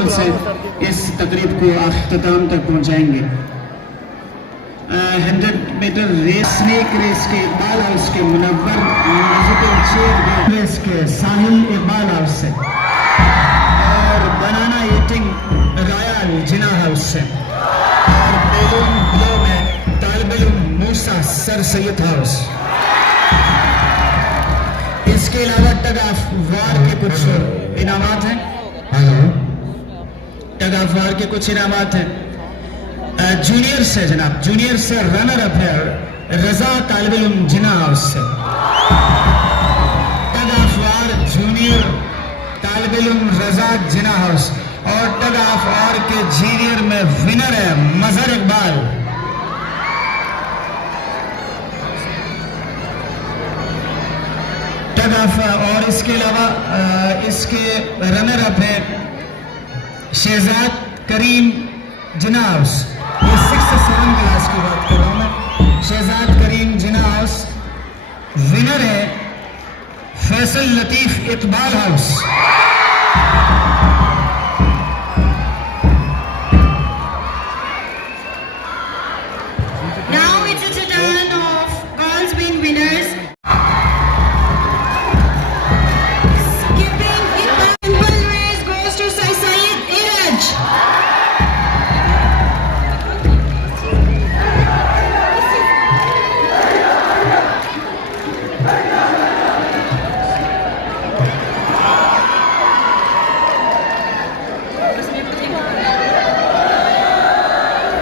माहौल से इस तकरीब को अख्ताम तक पहुंचाएंगे। 100 मीटर रेस, स्नेक रेस के इकबाल हाउस के मुनव्वर म्यूजिकल चेयर रेस के साहिल इकबाल हाउस से और बनाना ईटिंग रॉयल जिना हाउस से और बेलून ब्लो में तालिब मूसा सर सैयद हाउस। इसके अलावा टग ऑफ वार के कुछ इनामात हैं। टग ऑफ वार के कुछ इनामात हैं। जूनियर से जनाब, जूनियर से रनर अप है रजा तालिब इल्म जिना हाउस से। टग ऑफ वार जूनियर तालिब इल्म रजा जिना हाउस और टग ऑफ वार के जूनियर में विनर है मजहर इकबाल। टग ऑफ और इसके अलावा इसके रनर अप है शहजाद करीम जिना हाउस। ये 6 से 7 क्लास की बात कर रहा हूँ मैं। शहजाद करीम जिना हाउस। विनर है Faisal Latif Iqbal house. Now it's a turn of girls being winners. Skipping in the simple race goes to Syed Iraj.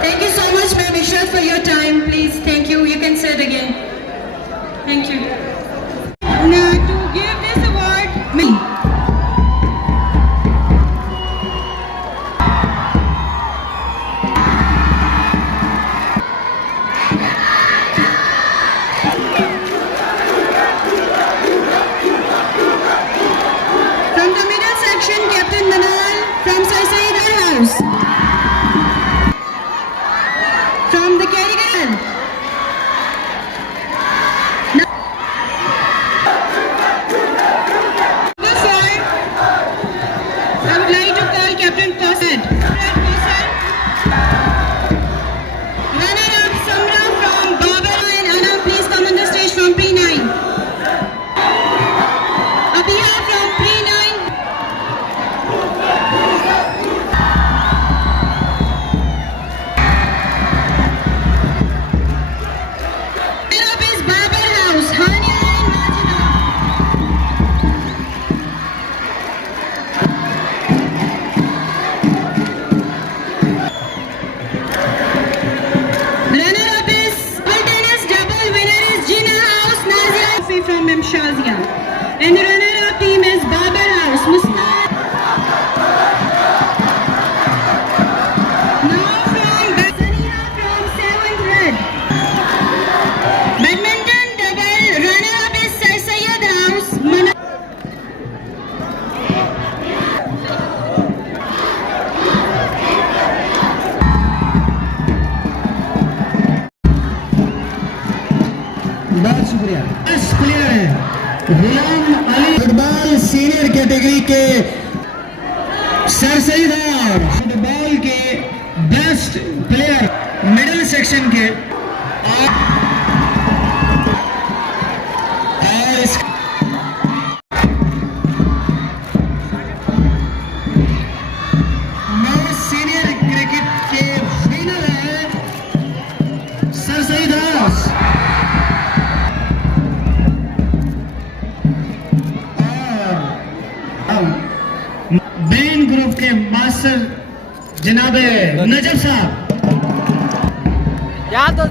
Thank you so much, Ma'am Ishra, for your time. Please, thank you. You can sit again. Thank you. Now, to give this award, me. From the middle section, Captain Manal from Syed House. From the Carrigan. Number 4, I would like to call Captain Kossad. Runner-up Samra from Babur and Anna, please come on the stage from Pre-9. Abhiya from Pre-9. Runner-up is Babur House, Hania and Majida. Runner-up is full tennis double. Winner is Jina House, Nazia from Shazia. And the runner-up team is Babur House, Muskan. Now from Basania from 7th Red. Badminton double. Runner-up is Sir Syed House, Mana. बहुत शुक्रिया। Best player है Ghulam Ali, football senior category के sir Saeed और football के best player middle section के और इस senior cricket के विनर है सर सईद हाउस। बैन ग्रुप के मास्टर जनाब नजब साहब। या तो